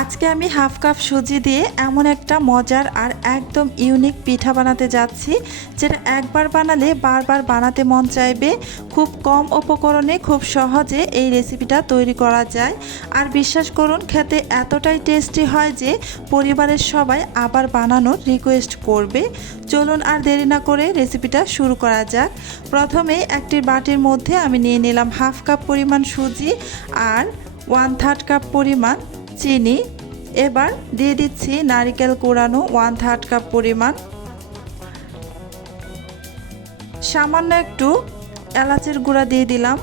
আজকে আমি half cup সুজি দিয়ে এমন একটা মজার আর একদম ইউনিক পিঠা বানাতে যাচ্ছি, যেটা একবার বানালে বারবার বানাতে মন চাইবে। খুব কম উপকরণে খুব সহজে এই রেসিপিটা তৈরি করা যায়। আর বিশ্বাস করুন, খেতে এতটাই টেস্টি হয় যে পরিবারের সবাই আবার বানানোর রিকোয়েস্ট করবে। চলুন আর দেরি না করে রেসিপিটা শুরু করা যাক। প্রথমে একটি বাটির মধ্যে আমি নিয়ে নিলাম হাফ কাপ পরিমাণ সুজি আর 1/3 কাপ পরিমাণ চিনি। এবার দিয়ে দিচ্ছি নারকেল কোড়ানো 1/3 কাপ পরিমাণ, সামান্য একটু এলাচের গুঁড়া দিয়ে দিলাম,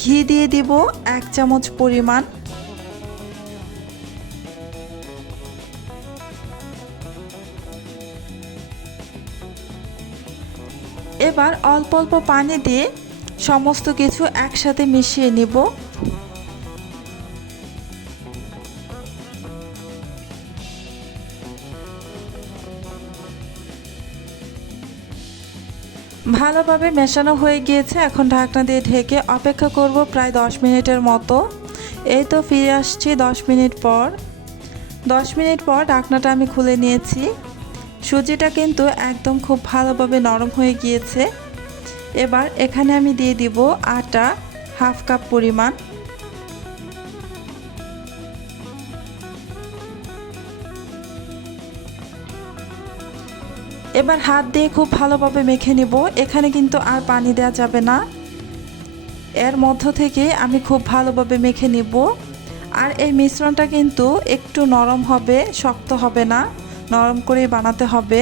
ঘি দিয়ে দিব 1 চামচ পরিমাণ, এবার অল্প অল্প পানি দিয়ে সমস্ত কিছু একসাথে মিশিয়ে নিব। ভালোভাবে মেশানো হয়ে গিয়েছে। এখন ঢাকনা দিয়ে ঢেকে অপেক্ষা করব প্রায় 10 মিনিটের মতো। এই তো ফিরে আসছি 10 মিনিট পর। 10 মিনিট পর ঢাকনাটা আমি খুলে নিয়েছি। সুজিটা কিন্তু একদম খুব ভালোভাবে নরম হয়ে গিয়েছে। এবার এখানে আমি দিয়ে দিব আটা হাফ কাপ পরিমাণ। এবার হাত দিয়ে খুব ভালোভাবে মেখে নেব। এখানে কিন্তু আর পানি দেওয়া যাবে না, এর মধ্য থেকে আমি খুব ভালোভাবে মেখে নেব। আর এই মিশ্রণটা কিন্তু একটু নরম হবে, শক্ত হবে না, নরম করে বানাতে হবে।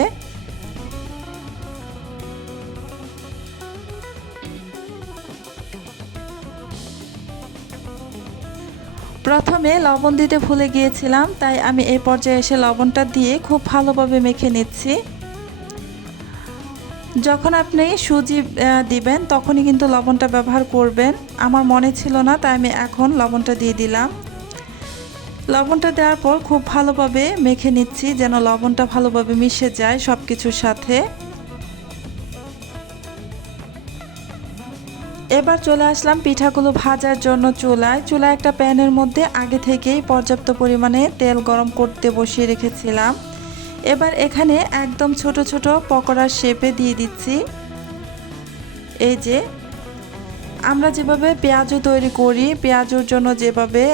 প্রথমে লবণ দিতে ভুলে গিয়েছিলাম, তাই আমি এই পর্যায়ে এসে লবণটা দিয়ে খুব ভালোভাবে মেখে নিচ্ছি। যখন আপনি সুজি দিবেন তখনই কিন্তু লবণটা ব্যবহার করবেন। আমার মনে ছিল না, তাই আমি এখন লবণটা দিয়ে দিলাম। লবণটা দেওয়ার পর খুব ভালোভাবে মেখে নিচ্ছি, যেন লবণটা ভালোভাবে মিশে যায় সব কিছুর সাথে। এবার চলে আসলাম পিঠাগুলো ভাজার জন্য চুলায়। চুলায় একটা প্যানের মধ্যে আগে থেকেই পর্যাপ্ত পরিমাণে তেল গরম করতে বসিয়ে রেখেছিলাম। এবার এখানে একদম ছোট ছোট পকোড়ার শেপে দিয়ে দিচ্ছি। এই যে আমরা যেভাবে পেঁয়াজু তৈরি করি, পেঁয়াজুর জন্য যেভাবে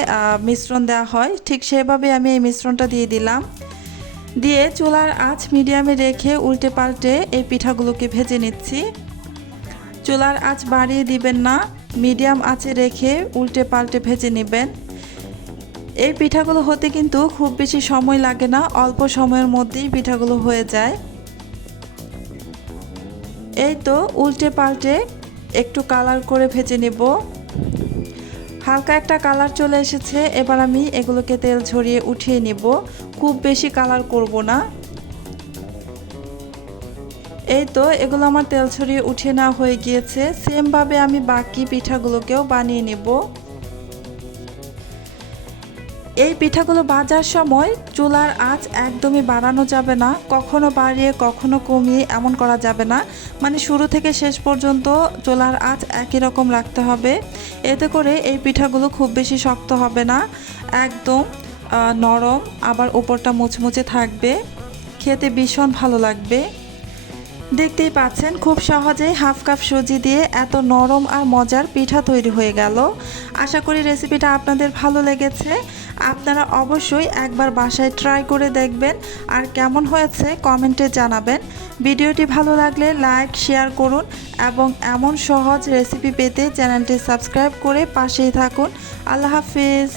মিশ্রণ দেওয়া হয়, ঠিক সেভাবে আমি এই মিশ্রণটা দিয়ে দিলাম। দিয়ে চুলার আঁচ মিডিয়ামে রেখে উল্টে পাল্টে এই পিঠাগুলোকে ভেজে নিচ্ছি। চুলার আঁচ বাড়িয়ে দিবেন না, মিডিয়াম আঁচে রেখে উল্টে পাল্টে ভেজে নেবেন। এই পিঠাগুলো হতে কিন্তু খুব বেশি সময় লাগে না, অল্প সময়ের মধ্যেই পিঠাগুলো হয়ে যায়। এই তো উল্টে পাল্টে একটু কালার করে ভেজে নেব। হালকা একটা কালার চলে এসেছে। এবার আমি এগুলোকে তেল ঝরিয়ে উঠিয়ে নেব। খুব বেশি কালার করব না। এই তো এগুলো আমার তেল ছড়িয়ে উঠিয়ে নেওয়া হয়ে গিয়েছে। সেমভাবে আমি বাকি পিঠাগুলোকেও বানিয়ে নেব। এই পিঠাগুলো ভাজার সময় চুলার আঁচ একদমই বাড়ানো যাবে না, কখনো বাড়িয়ে কখনো কমিয়ে এমন করা যাবে না। মানে শুরু থেকে শেষ পর্যন্ত চুলার আঁচ একই রকম রাখতে হবে। এতে করে এই পিঠাগুলো খুব বেশি শক্ত হবে না, একদম নরম, আবার উপরটা মুচমুচে থাকবে, খেতে ভীষণ ভালো লাগবে। দেখতেই পাচ্ছেন খুব সহজেই হাফ কাপ সুজি দিয়ে এত নরম আর মজার পিঠা তৈরি হয়ে গেল। আশা করি রেসিপিটা আপনাদের ভালো লেগেছে। আপনারা অবশ্যই একবার বাসায় ট্রাই করে দেখবেন আর কেমন হয়েছে কমেন্টে জানাবেন। ভিডিওটি ভালো লাগলে লাইক শেয়ার করুন এবং এমন সহজ রেসিপি পেতে চ্যানেলটি সাবস্ক্রাইব করে পাশেই থাকুন। আল্লাহ হাফিজ।